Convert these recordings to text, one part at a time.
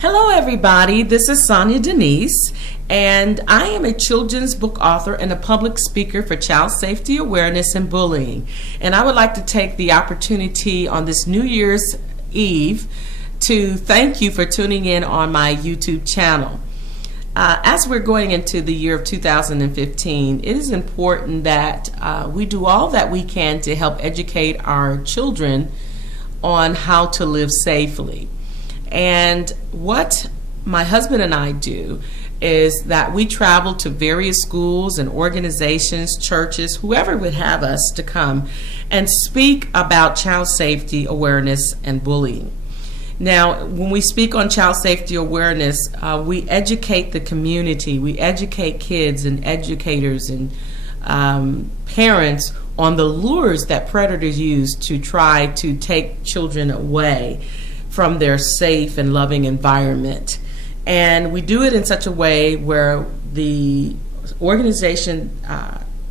Hello everybody, this is Sonia Denice, and I am a children's book author and a public speaker for child safety awareness and bullying. And I would like to take the opportunity on this New Year's Eve to thank you for tuning in on my YouTube channel. As we're going into the year of 2015, it is important that we do all that we can to help educate our children on how to live safely. And what my husband and I do is that we travel to various schools and organizations, churches, whoever would have us to come and speak about child safety awareness and bullying. Now, when we speak on child safety awareness, we educate the community, we educate kids and educators and parents on the lures that predators use to try to take children away from their safe and loving environment. And we do it in such a way where the organization,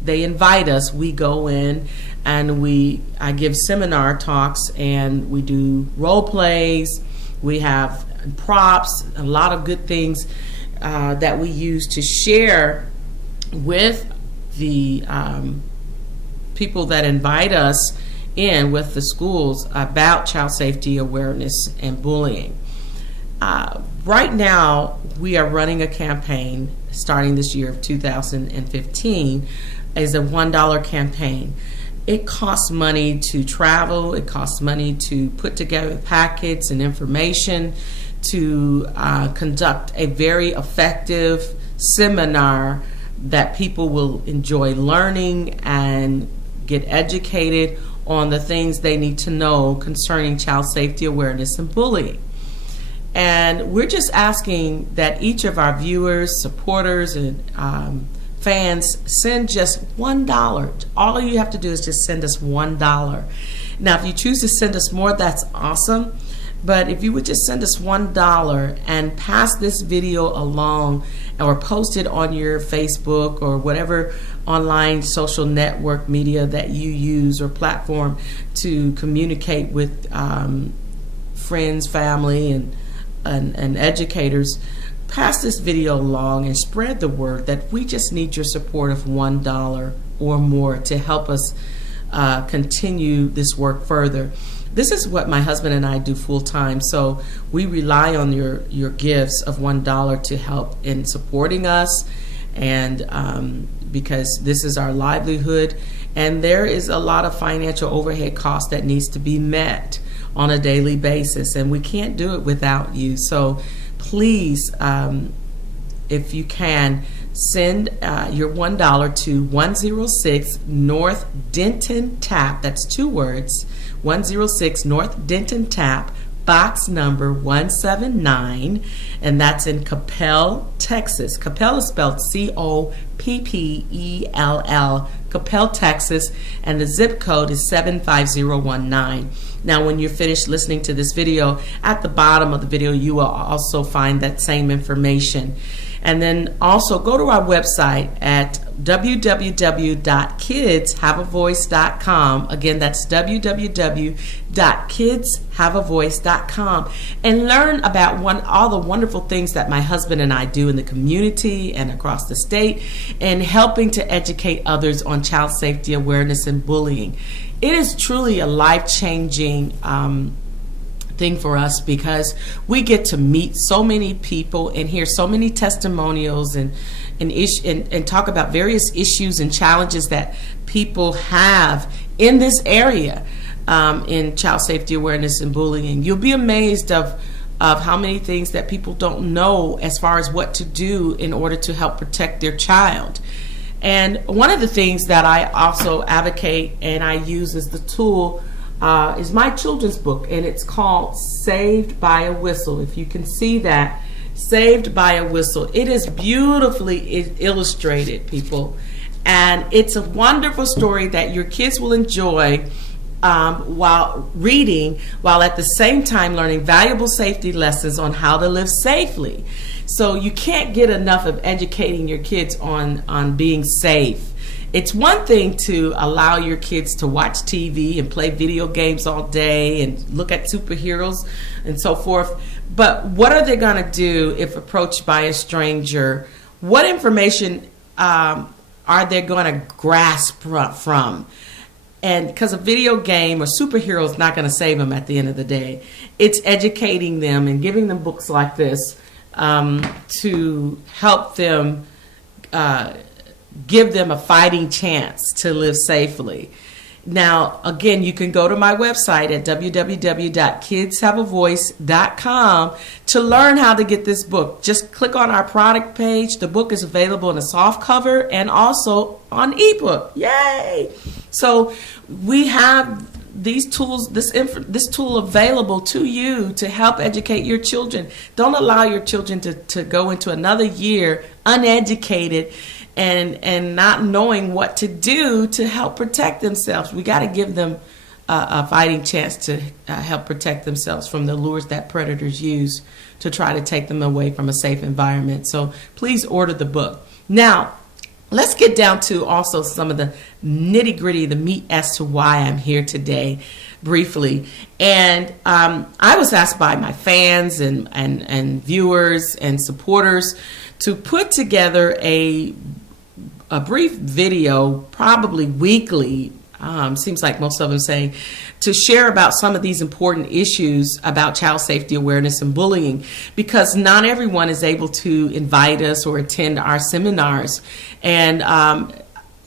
they invite us, we go in and I give seminar talks and we do role plays, we have props, a lot of good things that we use to share with the people that invite us in with the schools about child safety awareness and bullying. Right now, we are running a campaign starting this year of 2015 as a $1 campaign. It costs money to travel, it costs money to put together packets and information, to conduct a very effective seminar that people will enjoy learning and get educated on the things they need to know concerning child safety awareness and bullying. And we're just asking that each of our viewers, supporters, and fans send just $1. All you have to do is just send us $1. Now, if you choose to send us more, that's awesome. But if you would just send us $1 and pass this video along or post it on your Facebook or whatever online social network media that you use or platform to communicate with friends, family, and educators, pass this video along and spread the word that we just need your support of $1 or more to help us continue this work further. This is what my husband and I do full time, so we rely on your gifts of $1 to help in supporting us, and because this is our livelihood, and there is a lot of financial overhead costs that needs to be met on a daily basis, and we can't do it without you. So please, if you can, send your $1 to 106 North Denton Tap, that's 2 words, 106 North Denton Tap, box number 179, and that's in Coppell, Texas. Coppell is spelled Coppell, Coppell, Texas, and the zip code is 75019. Now, when you're finished listening to this video, at the bottom of the video, you will also find that same information. And then also go to our website at www.kidshaveavoice.com. Again, that's www.kidshaveavoice.com, and learn about all the wonderful things that my husband and I do in the community and across the state, and helping to educate others on child safety awareness and bullying. It is truly a life-changing thing for us, because we get to meet so many people and hear so many testimonials and talk about various issues and challenges that people have in this area in child safety awareness and bullying. You'll be amazed of how many things that people don't know as far as what to do in order to help protect their child. And one of the things that I also advocate and I use as the tool is my children's book, and it's called Saved by a Whistle. If you can see that, Saved by a Whistle. It is beautifully illustrated, people, and it's a wonderful story that your kids will enjoy while reading, while at the same time learning valuable safety lessons on how to live safely. So you can't get enough of educating your kids on being safe it's one thing to allow your kids to watch TV and play video games all day and look at superheroes and so forth, but what are they going to do if approached by a stranger? What information are they going to grasp from? And because a video game or superhero is not going to save them at the end of the day. It's educating them and giving them books like this to help them, give them a fighting chance to live safely. Now, again, you can go to my website at www.kidshaveavoice.com to learn how to get this book. Just click on our product page. The book is available in a soft cover and also on ebook. Yay! So we have these tools, this tool available to you to help educate your children. Don't allow your children to go into another year uneducated and not knowing what to do to help protect themselves. We got to give them a fighting chance to help protect themselves from the lures that predators use to try to take them away from a safe environment. So please order the book. Now, let's get down to also some of the nitty-gritty, the meat as to why I'm here today, briefly. And I was asked by my fans and viewers and supporters to put together a brief video, probably weekly, seems like most of them say, to share about some of these important issues about child safety awareness and bullying, because not everyone is able to invite us or attend our seminars. And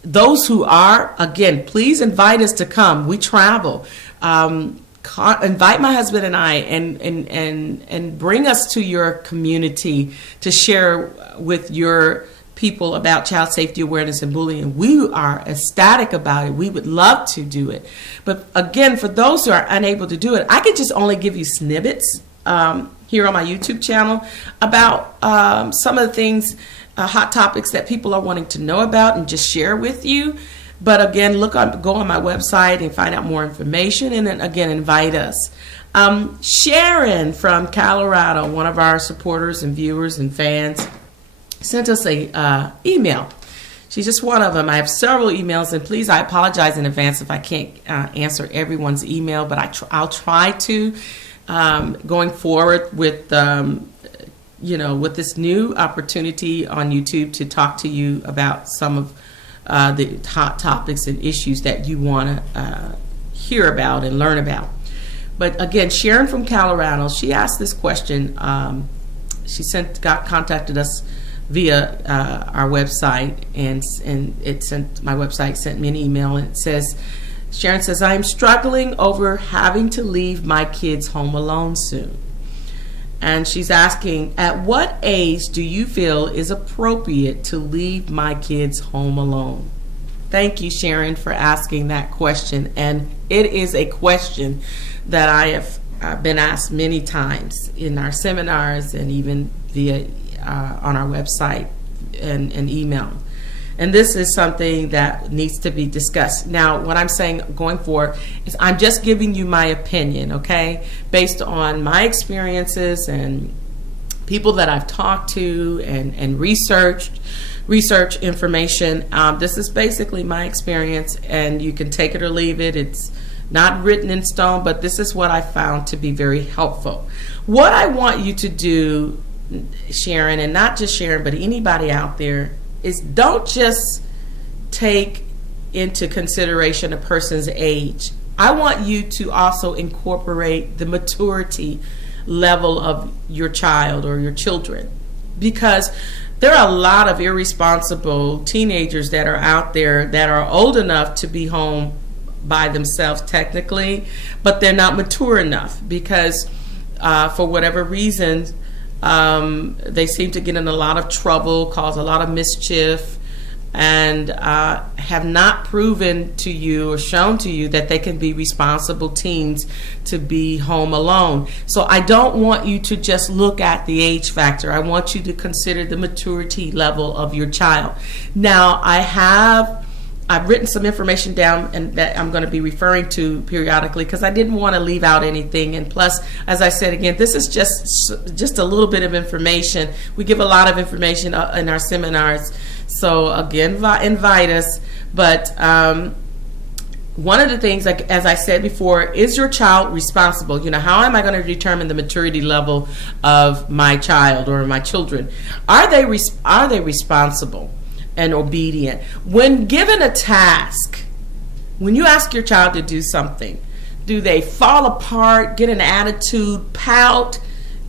those who are, again, please invite us to come. We travel. Invite my husband and I and bring us to your community to share with your people about child safety awareness and bullying. We are ecstatic about it. We would love to do it. But again, for those who are unable to do it, I can just only give you snippets here on my YouTube channel about some of the things, hot topics that people are wanting to know about and just share with you. But again, go on my website and find out more information, and then again, invite us. Sharon from Colorado, one of our supporters and viewers and fans, sent us a email. She's just one of them. I have several emails, and please, I apologize in advance if I can't answer everyone's email, but I'll try to going forward with with this new opportunity on YouTube to talk to you about some of the hot topics and issues that you want to hear about and learn about. But again, Sharon from Colorado, she asked this question. She contacted us via our website, and my website sent me an email, and it says, Sharon says, I am struggling over having to leave my kids home alone soon. And she's asking, at what age do you feel is appropriate to leave my kids home alone? Thank you, Sharon, for asking that question. And it is a question that I have been asked many times in our seminars and even via on our website and email. And this is something that needs to be discussed. Now, what I'm saying going forward is I'm just giving you my opinion, okay? Based on my experiences and people that I've talked to and research information. This is basically my experience, and you can take it or leave it. It's not written in stone, but this is what I found to be very helpful. What I want you to do, Sharon, and not just Sharon, but anybody out there, is don't just take into consideration a person's age. I want you to also incorporate the maturity level of your child or your children, because there are a lot of irresponsible teenagers that are out there that are old enough to be home by themselves technically, but they're not mature enough because for whatever reason they seem to get in a lot of trouble, cause a lot of mischief, and have not proven to you or shown to you that they can be responsible teens to be home alone. So I don't want you to just look at the age factor. I want you to consider the maturity level of your child. Now, I've written some information down and that I'm going to be referring to periodically because I didn't want to leave out anything. And plus, as I said again, this is just a little bit of information. We give a lot of information in our seminars. So again, invite us. But one of the things, like as I said before, is your child responsible? You know, how am I going to determine the maturity level of my child or my children? Are they responsible and obedient? When given a task, when you ask your child to do something, do they fall apart, get an attitude, pout,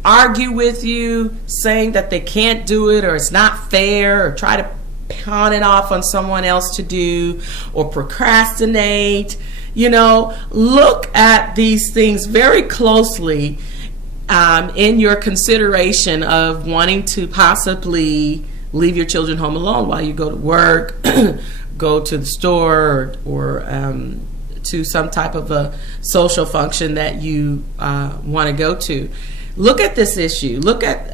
argue with you, saying that they can't do it or it's not fair, or try to pawn it off on someone else to do, or procrastinate? You know, look at these things very closely in your consideration of wanting to possibly leave your children home alone while you go to work, go to the store, or to some type of a social function that you want to go to. Look at this issue. Look at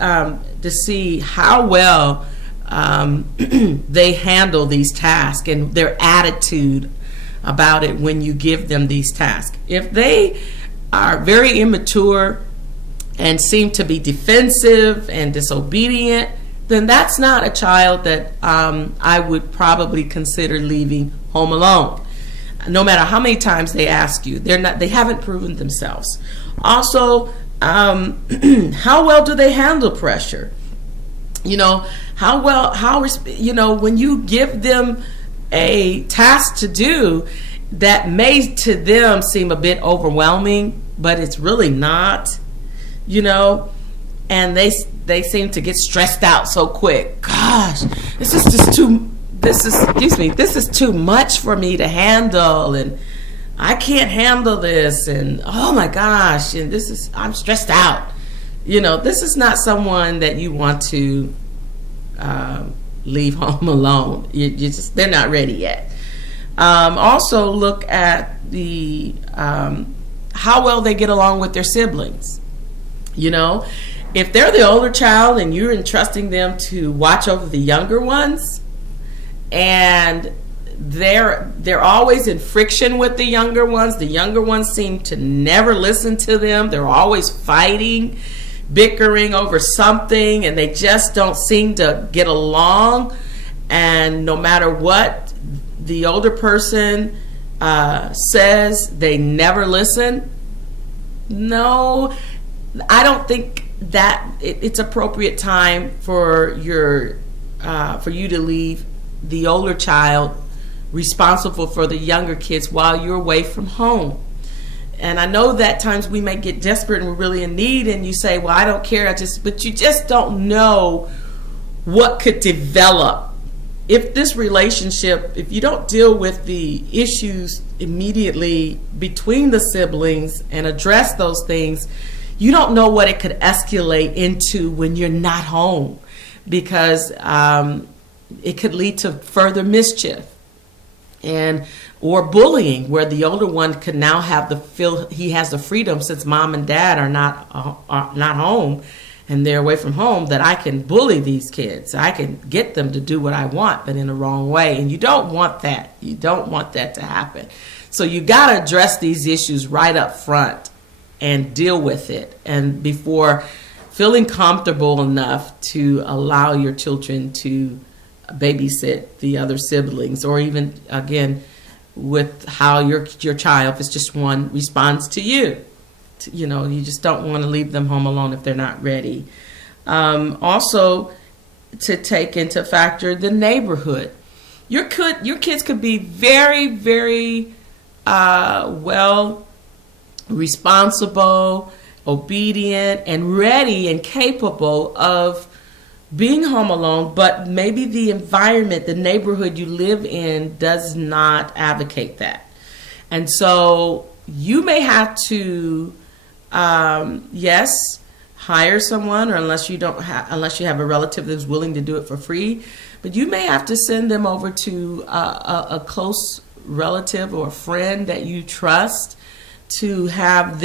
to see how well they handle these tasks and their attitude about it when you give them these tasks. If they are very immature and seem to be defensive and disobedient, then that's not a child that I would probably consider leaving home alone. No matter how many times they ask you, they haven't proven themselves. Also, how well do they handle pressure? You know, when you give them a task to do that may to them seem a bit overwhelming, but it's really not, you know, and they seem to get stressed out so quick. Gosh, this is too much for me to handle, and I can't handle this, and oh my gosh, and I'm stressed out. You know, this is not someone that you want to leave home alone. They're not ready yet. Also look at the how well they get along with their siblings. You know, if they're the older child and you're entrusting them to watch over the younger ones, and they're always in friction with the younger ones seem to never listen to them. They're always fighting, bickering over something, and they just don't seem to get along. And no matter what the older person says, they never listen. No, I don't think that it's appropriate time for you to leave the older child responsible for the younger kids while you're away from home. And I know that times we may get desperate and we're really in need, and you say, well, I don't care, but you just don't know what could develop. If this relationship, if you don't deal with the issues immediately between the siblings and address those things, you don't know what it could escalate into when you're not home, because it could lead to further mischief or bullying, where the older one could now feel he has the freedom, since mom and dad are not home and they're away from home, that I can bully these kids. I can get them to do what I want, but in the wrong way. And you don't want that. You don't want that to happen. So you got to address these issues right up front and deal with it, and before feeling comfortable enough to allow your children to babysit the other siblings, or even, again, with how your child, if it's just one, responds to you. You know, you just don't want to leave them home alone if they're not ready. Also, to take into factor the neighborhood. Your kids could be very, very well responsible, obedient, and ready and capable of being home alone, but maybe the environment, the neighborhood you live in, does not advocate that. And so you may have to, yes, hire someone, or unless you have a relative that's willing to do it for free, but you may have to send them over to a close relative or a friend that you trust, to have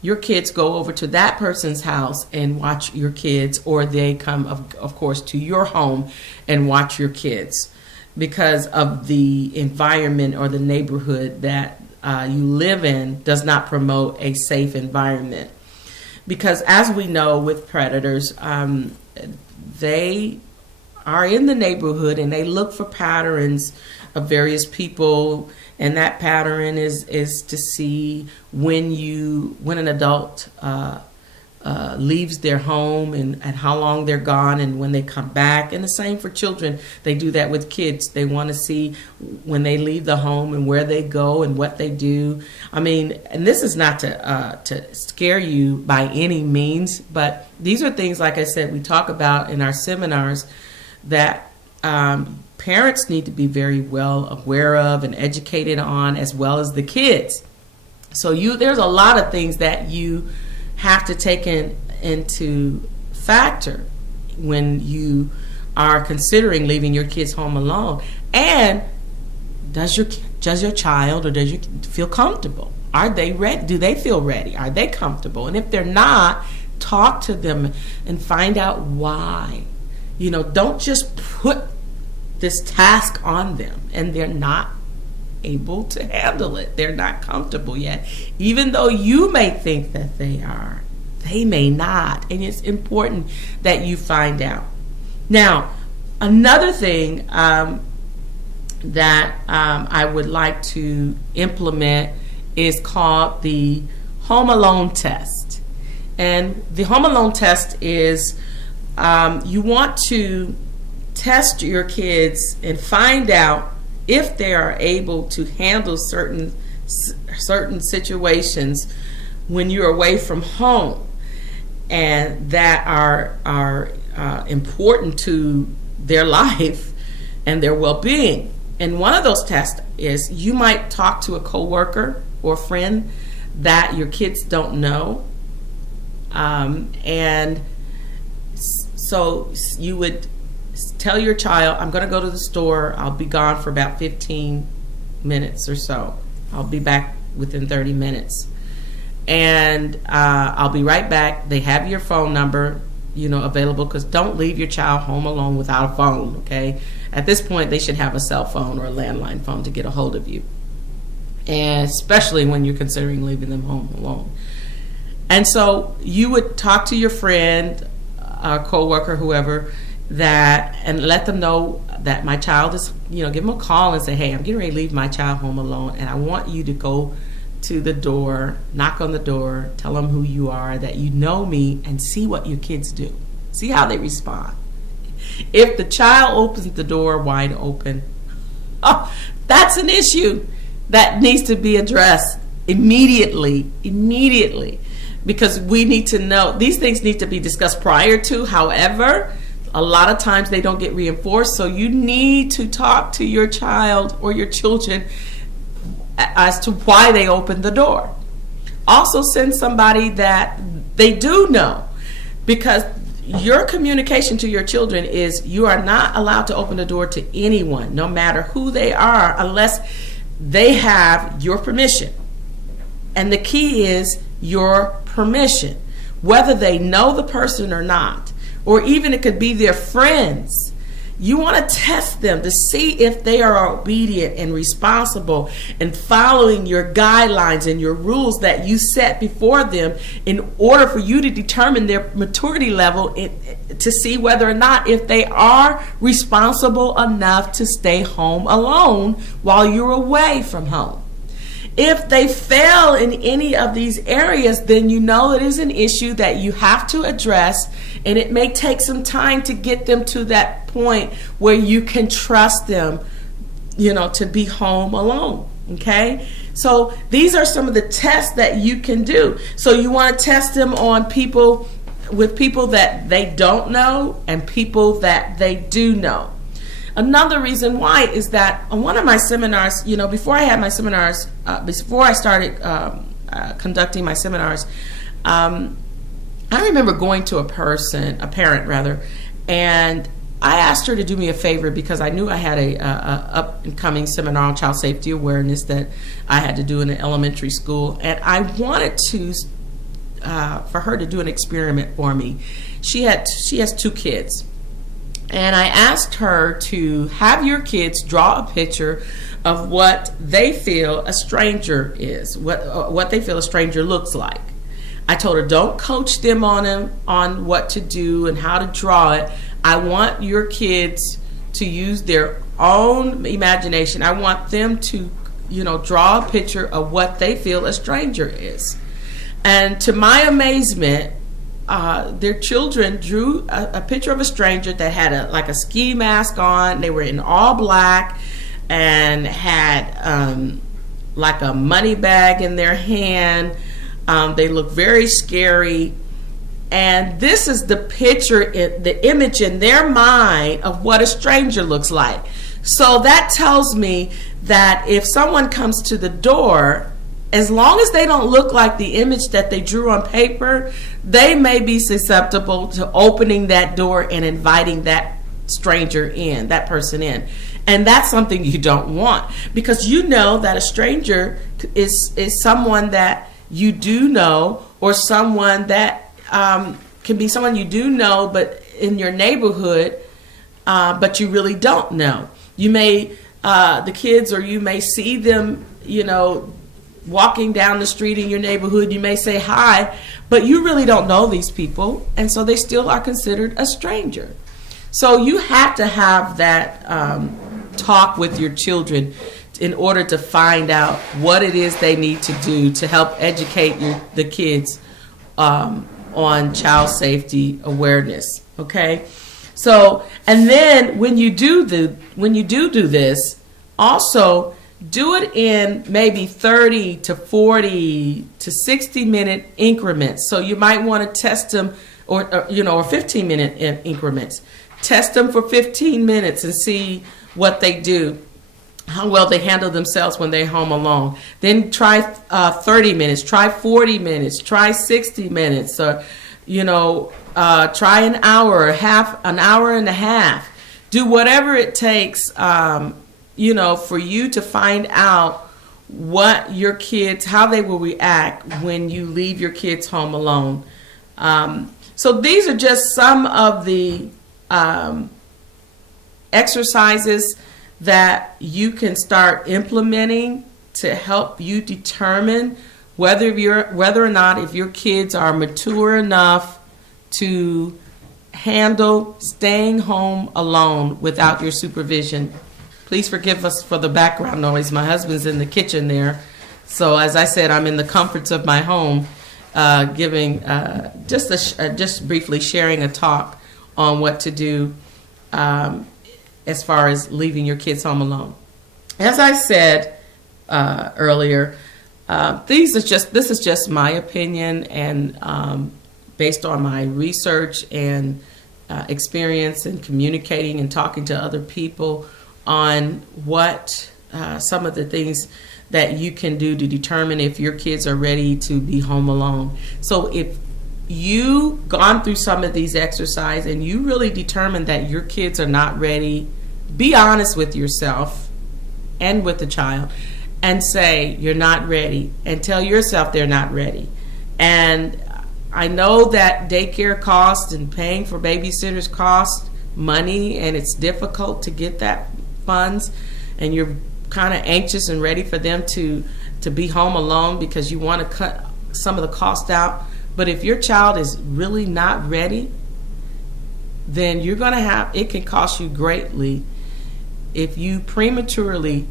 your kids go over to that person's house and watch your kids, or they come, of course, to your home and watch your kids, because of the environment or the neighborhood that you live in does not promote a safe environment. Because as we know with predators, they are in the neighborhood and they look for patterns of various people, and that pattern is to see when an adult leaves their home and how long they're gone and when they come back. And the same for children. They do that with kids. They want to see when they leave the home and where they go and what they do. I mean, and this is not to scare you by any means, but these are things, like I said, we talk about in our seminars that parents need to be very well aware of and educated on, as well as the kids. So there's a lot of things that you have to take into factor when you are considering leaving your kids home alone. And does your child, or does you feel comfortable? Are they ready? Do they feel ready? Are they comfortable? And if they're not, talk to them and find out why. Don't just put this task on them and they're not able to handle it. They're not comfortable yet. Even though you may think that they are, they may not. And it's important that you find out. Now, another thing that I would like to implement is called the Home Alone test. And the Home Alone test is you want to test your kids and find out if they are able to handle certain situations when you're away from home, and that are important to their life and their well-being. And one of those tests is you might talk to a coworker or friend that your kids don't know, and so you would tell your child, I'm going to go to the store. I'll be gone for about 15 minutes or so. I'll be back within 30 minutes. And I'll be right back. They have your phone number, available, because don't leave your child home alone without a phone, okay? At this point, they should have a cell phone or a landline phone to get a hold of you, and especially when you're considering leaving them home alone. And so you would talk to your friend, co-worker, whoever, and let them know that my child is, give them a call and say, hey, I'm getting ready to leave my child home alone, and I want you to go to the door, knock on the door, tell them who you are, that you know me, and see what your kids do. See how they respond. If the child opens the door wide open, that's an issue that needs to be addressed immediately, because we need to know, these things need to be discussed prior to. However, a lot of times they don't get reinforced, so you need to talk to your child or your children as to why they opened the door. Also, send somebody that they do know, because your communication to your children is you are not allowed to open the door to anyone, no matter who they are, unless they have your permission. And the key is your permission, whether they know the person or not, or even it could be their friends. You want to test them to see if they are obedient and responsible and following your guidelines and your rules that you set before them, in order for you to determine their maturity level, to see whether or not if they are responsible enough to stay home alone while you're away from home. If they fail in any of these areas, then you know it is an issue that you have to address, and it may take some time to get them to that point where you can trust them, to be home alone. Okay? So these are some of the tests that you can do. So you want to test them on people that they don't know and people that they do know. Another reason why is that on one of my seminars, before I had my seminars, before I started conducting my seminars, I remember going to a parent, and I asked her to do me a favor, because I knew I had a up-and-coming seminar on child safety awareness that I had to do in an elementary school, and I wanted to for her to do an experiment for me. She has 2 kids. And I asked her to have your kids draw a picture of what they feel a stranger is, what they feel a stranger looks like. I told her, don't coach them on what to do and how to draw it. I want your kids to use their own imagination. I want them to, draw a picture of what they feel a stranger is. And to my amazement, their children drew a picture of a stranger that had a ski mask on. They were in all black and had like a money bag in their hand. They looked very scary. And this is the picture, the image in their mind of what a stranger looks like. So that tells me that if someone comes to the door, as long as they don't look like the image that they drew on paper, they may be susceptible to opening that door and inviting that stranger in, that person in. And that's something you don't want, because you know that a stranger is someone that you do know, or someone that can be someone you do know but in your neighborhood, but you really don't know. You may, the kids, or you may see them, walking down the street in your neighborhood. You may say hi, but you really don't know these people, and so they still are considered a stranger. So you have to have that talk with your children in order to find out what it is they need to do to help educate the kids on child safety awareness. Okay, so and then when you do this, also do it in maybe 30 to 40 to 60 minute increments. So you might want to test them, or 15-minute increments. Test them for 15 minutes and see what they do, how well they handle themselves when they're home alone. Then try 30 minutes, try 40 minutes, try 60 minutes, or try an hour, an hour and a half. Do whatever it takes, for you to find out what your kids, how they will react when you leave your kids home alone. So these are just some of the exercises that you can start implementing to help you determine whether or not if your kids are mature enough to handle staying home alone without your supervision. Please forgive us for the background noise. My husband's in the kitchen there. So as I said, I'm in the comforts of my home, giving just briefly sharing a talk on what to do as far as leaving your kids home alone. As I said earlier, this is just my opinion, and based on my research and experience in communicating and talking to other people on what some of the things that you can do to determine if your kids are ready to be home alone. So if you've gone through some of these exercises and you really determine that your kids are not ready, be honest with yourself and with the child and say you're not ready, and tell yourself they're not ready. And I know that daycare costs and paying for babysitters cost money, and it's difficult to get that funds, and you're kind of anxious and ready for them to be home alone because you want to cut some of the cost out. But if your child is really not ready, then it can cost you greatly if you prematurely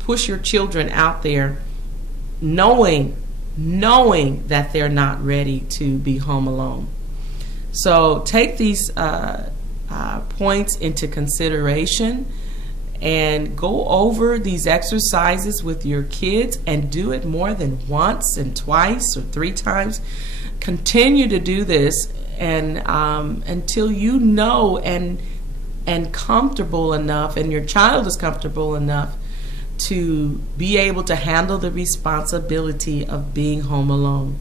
push your children out there knowing that they're not ready to be home alone. So take these points into consideration and go over these exercises with your kids, and do it more than once and twice or 3 times. Continue to do this and until you know and comfortable enough, and your child is comfortable enough to be able to handle the responsibility of being home alone.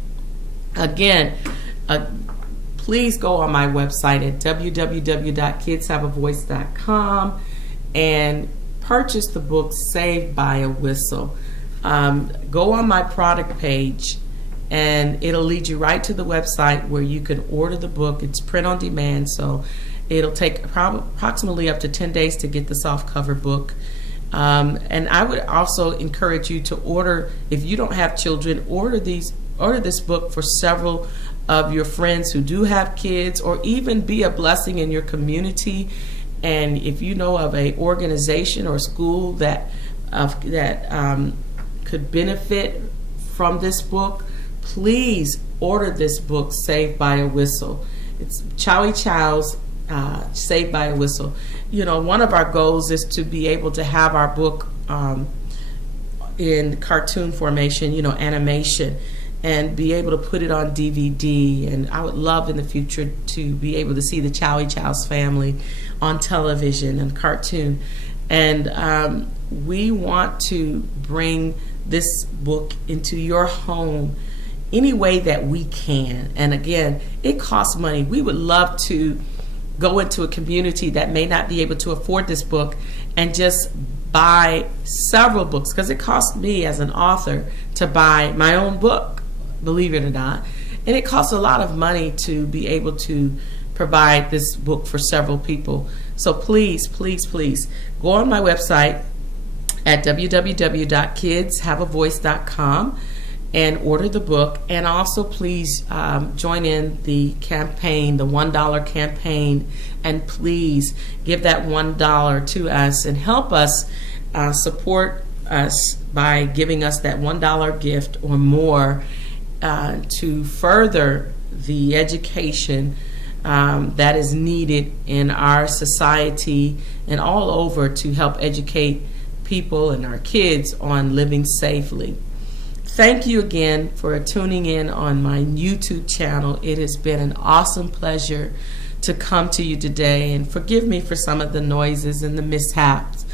Again, please go on my website at www.kidshaveavoice.com and purchase the book Saved by a Whistle. Go on my product page and it'll lead you right to the website where you can order the book. It's print on demand, so it'll take approximately up to 10 days to get the softcover book. And I would also encourage you to order, if you don't have children, order these order this book for several of your friends who do have kids, or even be a blessing in your community. And if you know of a organization or school that could benefit from this book, please order this book, Saved by a Whistle. It's Chowie Chow's Saved by a Whistle. You know, one of our goals is to be able to have our book in cartoon formation, you know, animation, and be able to put it on DVD. And I would love in the future to be able to see the Chowie Chow's family on television and cartoon. And we want to bring this book into your home any way that we can. And again, it costs money. We would love to go into a community that may not be able to afford this book and just buy several books, because it costs me as an author to buy my own book, believe it or not. And it costs a lot of money to be able to provide this book for several people. So please, please, please go on my website at www.kidshaveavoice.com and order the book. And also please join in the campaign, the $1 campaign, and please give that $1 to us and help us support us by giving us that $1 gift or more to further the education that is needed in our society and all over to help educate people and our kids on living safely. Thank you again for tuning in on my YouTube channel. It has been an awesome pleasure to come to you today, and forgive me for some of the noises and the mishaps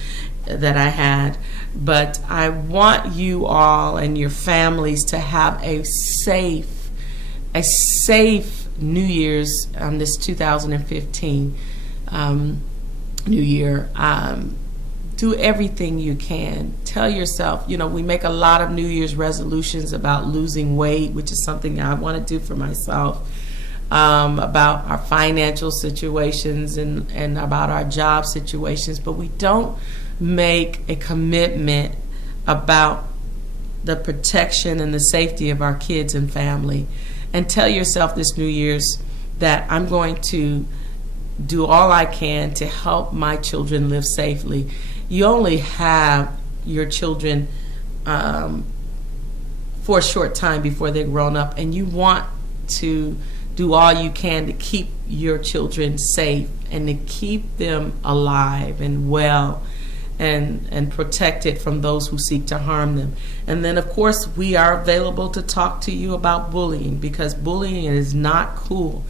that I had, but I want you all and your families to have a safe New Year's this 2015 New Year. Do everything you can. Tell yourself, you know, we make a lot of New Year's resolutions about losing weight, which is something I want to do for myself, about our financial situations and about our job situations, but we don't make a commitment about the protection and the safety of our kids and family. And tell yourself this New Year's that I'm going to do all I can to help my children live safely. You only have your children for a short time before they're grown up, and you want to do all you can to keep your children safe and to keep them alive and well and protected from those who seek to harm them. And then of course we are available to talk to you about bullying, because bullying is not cool.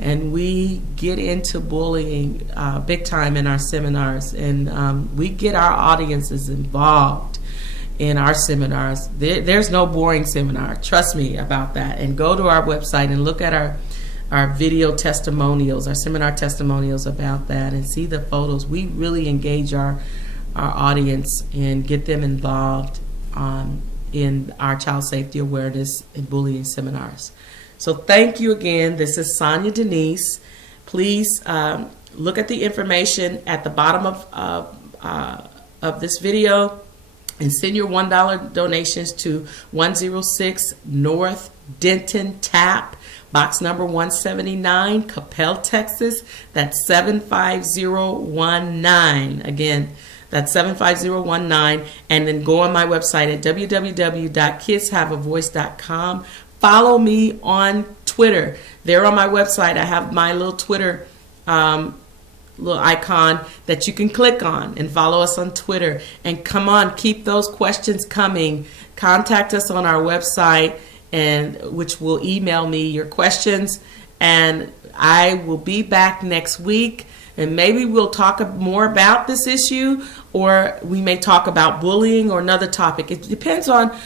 And we get into bullying big time in our seminars, and we get our audiences involved in our seminars. There's no boring seminar, trust me about that. And go to our website and look at our video testimonials, our seminar testimonials about that, and see the photos. We really engage our audience and get them involved in our child safety awareness and bullying seminars. So thank you again. This is Sonia Denice. Please look at the information at the bottom of this video and send your $1 donations to 106 North Denton Tap, box number 179, Coppell, Texas. That's 75019. Again, that's 75019. And then go on my website at www.kidshaveavoice.com. Follow me on Twitter. There on my website, I have my little Twitter little icon that you can click on and follow us on Twitter. And come on, keep those questions coming. Contact us on our website, and which will email me your questions. And I will be back next week, and maybe we'll talk more about this issue, or we may talk about bullying or another topic. It depends on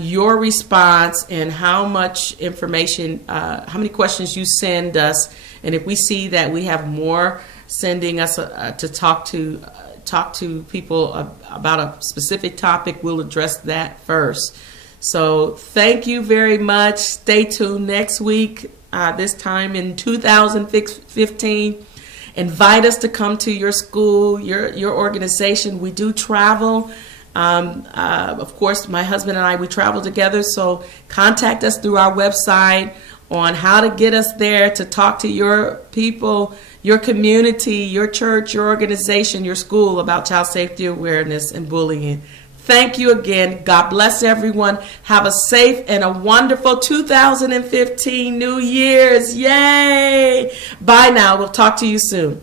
your response and how much information, how many questions you send us. And if we see that we have more sending us to talk to people about a specific topic, we'll address that first. So thank you very much. Stay tuned next week, this time in 2015. Invite us to come to your school, your organization. We do travel Of course, my husband and I, we travel together, so contact us through our website on how to get us there to talk to your people, your community, your church, your organization, your school about child safety awareness and bullying. Thank you again. God bless everyone. Have a safe and a wonderful 2015 New Year's. Yay! Bye now. We'll talk to you soon.